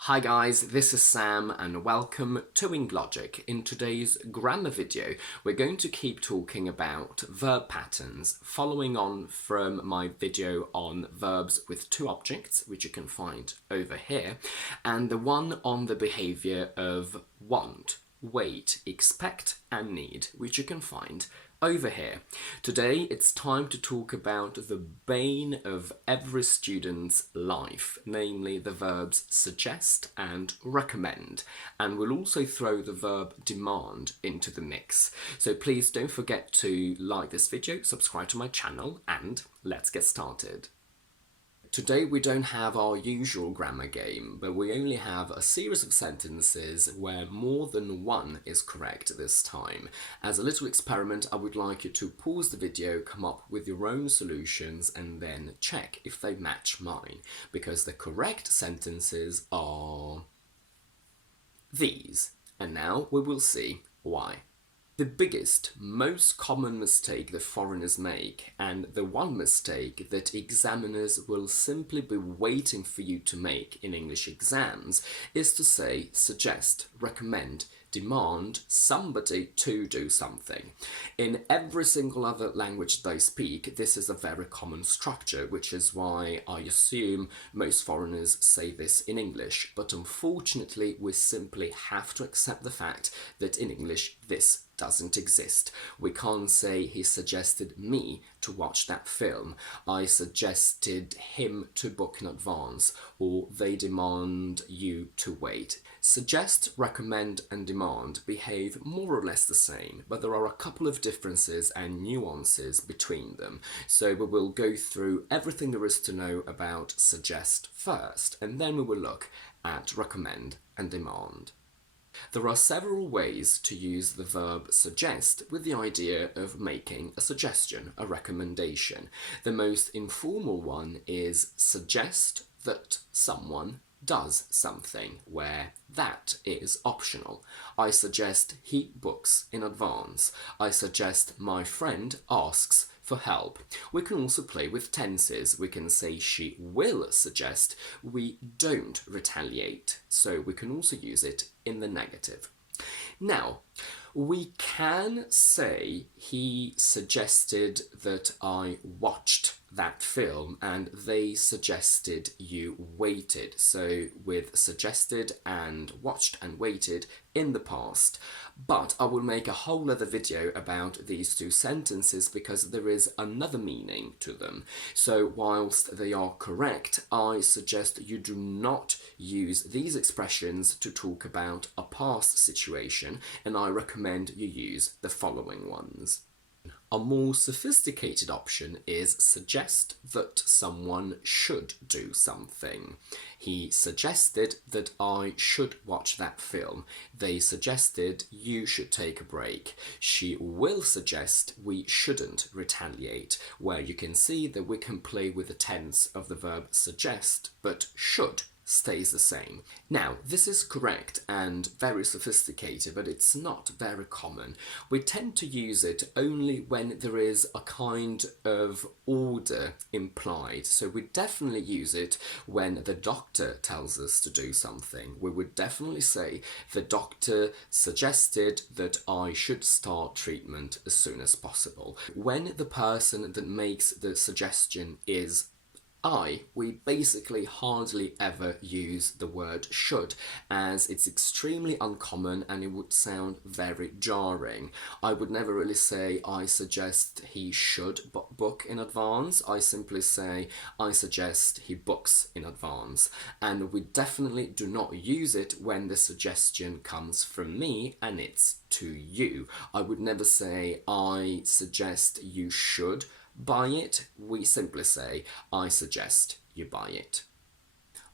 Hi guys, this is Sam and welcome to Logic. In today's grammar video, we're going to keep talking about verb patterns, following on from my video on verbs with two objects, which you can find over here, and the one on the behavior of want, wait, expect and need, which you can find over here. Today it's time to talk about the bane of every student's life, namely the verbs suggest and recommend, and we'll also throw the verb demand into the mix. So please don't forget to like this video, subscribe to my channel, and let's get started. Today we don't have our usual grammar game, but we only have a series of sentences where more than one is correct this time. As a little experiment, I would like you to pause the video, come up with your own solutions, and then check if they match mine, because the correct sentences are these. And now we will see why. The biggest, most common mistake that foreigners make, and the one mistake that examiners will simply be waiting for you to make in English exams, is to say suggest, recommend, demand somebody to do something. In every single other language they speak, this is a very common structure, which is why I assume most foreigners say this in English. But unfortunately, we simply have to accept the fact that in English this doesn't exist. We can't say he suggested me to watch that film, I suggested him to book in advance, or they demand you to wait. Suggest, recommend and demand behave more or less the same, but there are a couple of differences and nuances between them. So we will go through everything there is to know about suggest first, and then we will look at recommend and demand. There are several ways to use the verb suggest with the idea of making a suggestion, a recommendation. The most informal one is suggest that someone does something, where that is optional. I suggest he books in advance. I suggest my friend asks for help. We can also play with tenses. We can say she will suggest, we don't retaliate. So we can also use it in the negative. Now, we can say he suggested that I watched that film and they suggested you waited. So with suggested and watched and waited in the past. But I will make a whole other video about these two sentences because there is another meaning to them. So whilst they are correct, I suggest you do not use these expressions to talk about a past situation, and I recommend you use the following ones. A more sophisticated option is suggest that someone should do something. He suggested that I should watch that film. They suggested you should take a break. She will suggest we shouldn't retaliate, where you can see that we can play with the tense of the verb suggest, but should stays the same. Now, this is correct and very sophisticated, but it's not very common. We tend to use it only when there is a kind of order implied. So we definitely use it when the doctor tells us to do something. We would definitely say the doctor suggested that I should start treatment as soon as possible. When the person that makes the suggestion is we basically hardly ever use the word should, as it's extremely uncommon and it would sound very jarring. I would never really say I suggest he should book in advance. I simply say I suggest he books in advance. And we definitely do not use it when the suggestion comes from me and it's to you. I would never say I suggest you should buy it. We simply say I suggest you buy it.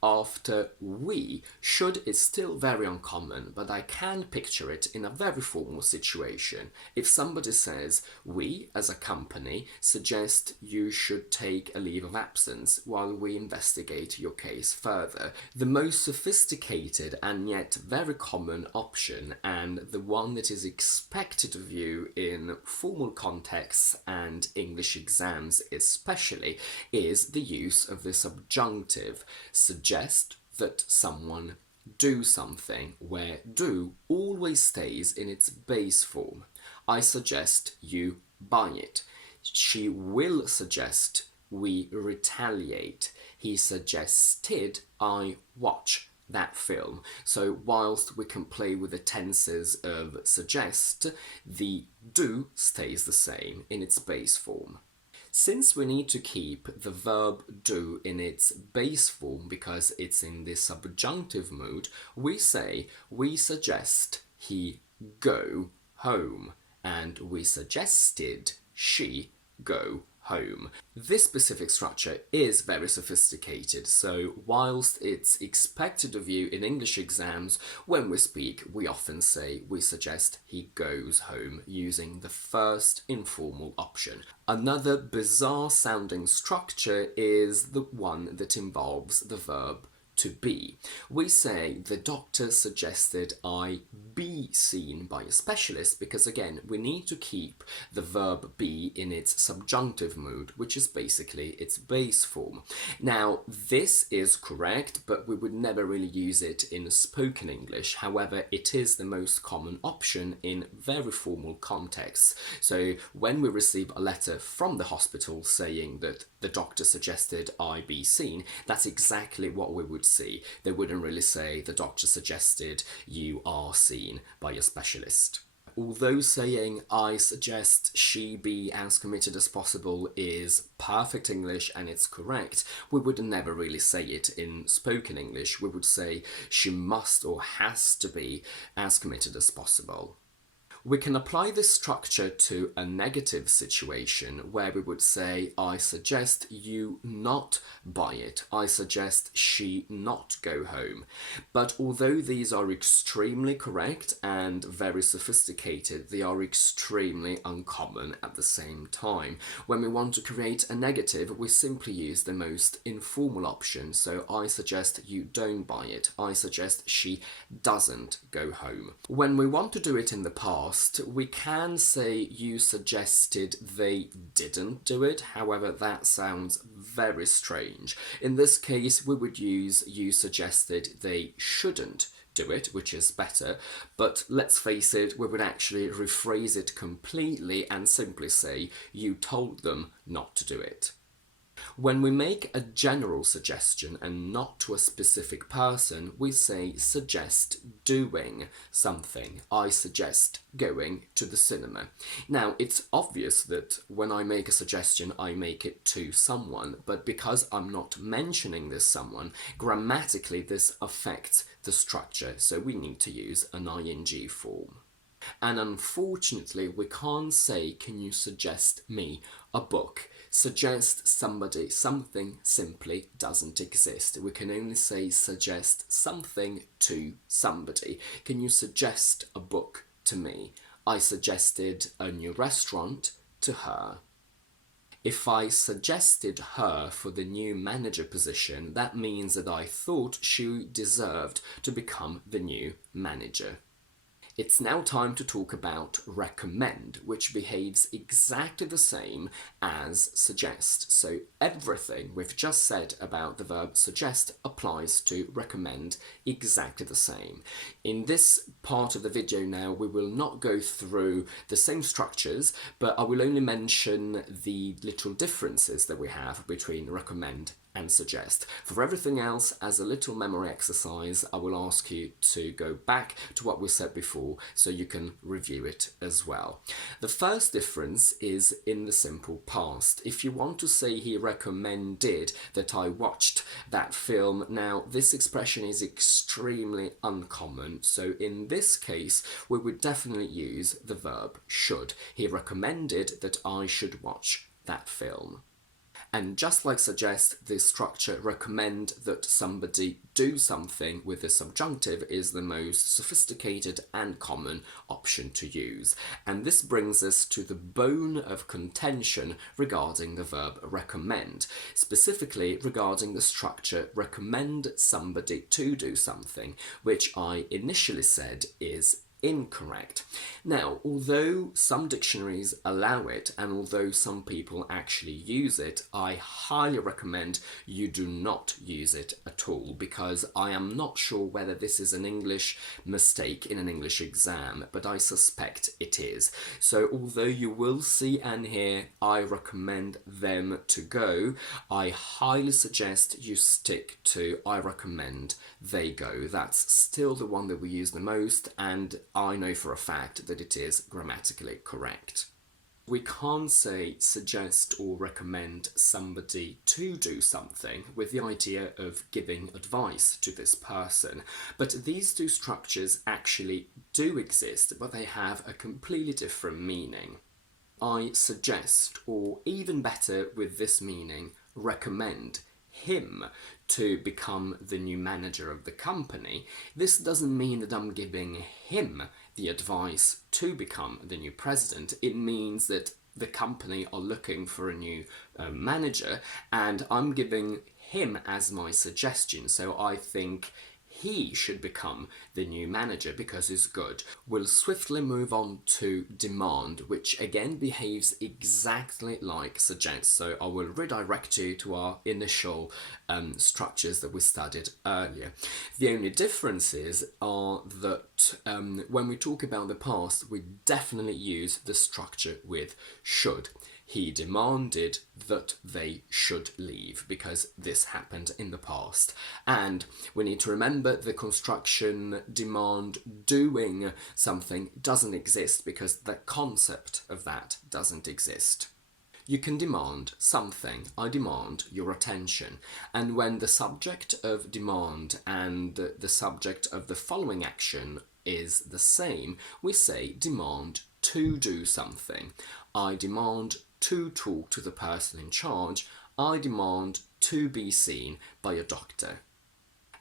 After we, should is still very uncommon, but I can picture it in a very formal situation. If somebody says, we, as a company, suggest you should take a leave of absence while we investigate your case further. The most sophisticated and yet very common option, and the one that is expected of you in formal contexts and English exams especially, is the use of the subjunctive. Suggest that someone do something, where do always stays in its base form. I suggest you buy it. She will suggest we retaliate. He suggested I watch that film. So whilst we can play with the tenses of suggest, the do stays the same in its base form. Since we need to keep the verb do in its base form because it's in the subjunctive mood, we say we suggest he go home and we suggested she go home. This specific structure is very sophisticated, so whilst it's expected of you in English exams, when we speak, we often say we suggest he goes home using the first informal option. Another bizarre sounding structure is the one that involves the verb to be. We say the doctor suggested I be seen by a specialist because again we need to keep the verb be in its subjunctive mood, which is basically its base form. Now this is correct, but we would never really use it in spoken English. However, it is the most common option in very formal contexts. So when we receive a letter from the hospital saying that the doctor suggested I be seen, that's exactly what we would see. They wouldn't really say the doctor suggested you are seen by a specialist. Although saying I suggest she be as committed as possible is perfect English and it's correct, we would never really say it in spoken English. We would say she must or has to be as committed as possible. We can apply this structure to a negative situation where we would say, I suggest you not buy it. I suggest she not go home. But although these are extremely correct and very sophisticated, they are extremely uncommon at the same time. When we want to create a negative, we simply use the most informal option. So I suggest you don't buy it. I suggest she doesn't go home. When we want to do it in the past, we can say you suggested they didn't do it, however that sounds very strange. In this case we would use you suggested they shouldn't do it, which is better, but let's face it, we would actually rephrase it completely and simply say you told them not to do it. When we make a general suggestion and not to a specific person, we say suggest doing something. I suggest going to the cinema. Now, it's obvious that when I make a suggestion, I make it to someone, but because I'm not mentioning this someone, grammatically this affects the structure, so we need to use an ing form. And unfortunately, we can't say, can you suggest me a book? Suggest somebody something simply doesn't exist. We can only say suggest something to somebody. Can you suggest a book to me? I suggested a new restaurant to her. If I suggested her for the new manager position, that means that I thought she deserved to become the new manager. It's now time to talk about recommend, which behaves exactly the same as suggest. So everything we've just said about the verb suggest applies to recommend exactly the same. In this part of the video now, we will not go through the same structures, but I will only mention the little differences that we have between recommend and suggest. For everything else, as a little memory exercise, I will ask you to go back to what we said before so you can review it as well. The first difference is in the simple past. If you want to say he recommended that I watched that film, now this expression is extremely uncommon, so in this case we would definitely use the verb should. He recommended that I should watch that film. And just like suggest, this structure recommend that somebody do something with the subjunctive is the most sophisticated and common option to use. And this brings us to the bone of contention regarding the verb recommend, specifically regarding the structure recommend somebody to do something, which I initially said is incorrect. Now, although some dictionaries allow it and although some people actually use it, I highly recommend you do not use it at all, because I am not sure whether this is an English mistake in an English exam, but I suspect it is. So although you will see and hear I recommend them to go, I highly suggest you stick to I recommend they go. That's still the one that we use the most, and I know for a fact that it is grammatically correct. We can't say suggest or recommend somebody to do something with the idea of giving advice to this person, but these two structures actually do exist, but they have a completely different meaning. I suggest, or even better with this meaning, recommend him to become the new manager of the company. This doesn't mean that I'm giving him the advice to become the new president. It means that the company are looking for a new manager, and I'm giving him as my suggestion. So I think he should become the new manager because he's good. We'll swiftly move on to demand, which again behaves exactly like suggest. So I will redirect you to our initial structures that we studied earlier. The only differences are that when we talk about the past, we definitely use the structure with should. He demanded that they should leave because this happened in the past. And we need to remember the construction demand doing something doesn't exist because the concept of that doesn't exist. You can demand something. I demand your attention. And when the subject of demand and the subject of the following action is the same, we say demand to do something. I demand to talk to the person in charge. I demand to be seen by a doctor.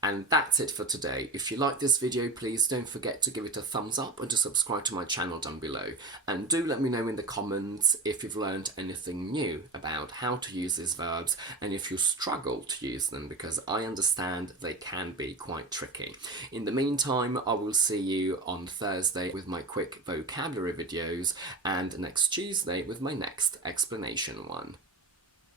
And that's it for today. If you like this video, please don't forget to give it a thumbs up and to subscribe to my channel down below. And do let me know in the comments if you've learned anything new about how to use these verbs and if you struggle to use them, because I understand they can be quite tricky. In the meantime, I will see you on Thursday with my quick vocabulary videos and next Tuesday with my next explanation one.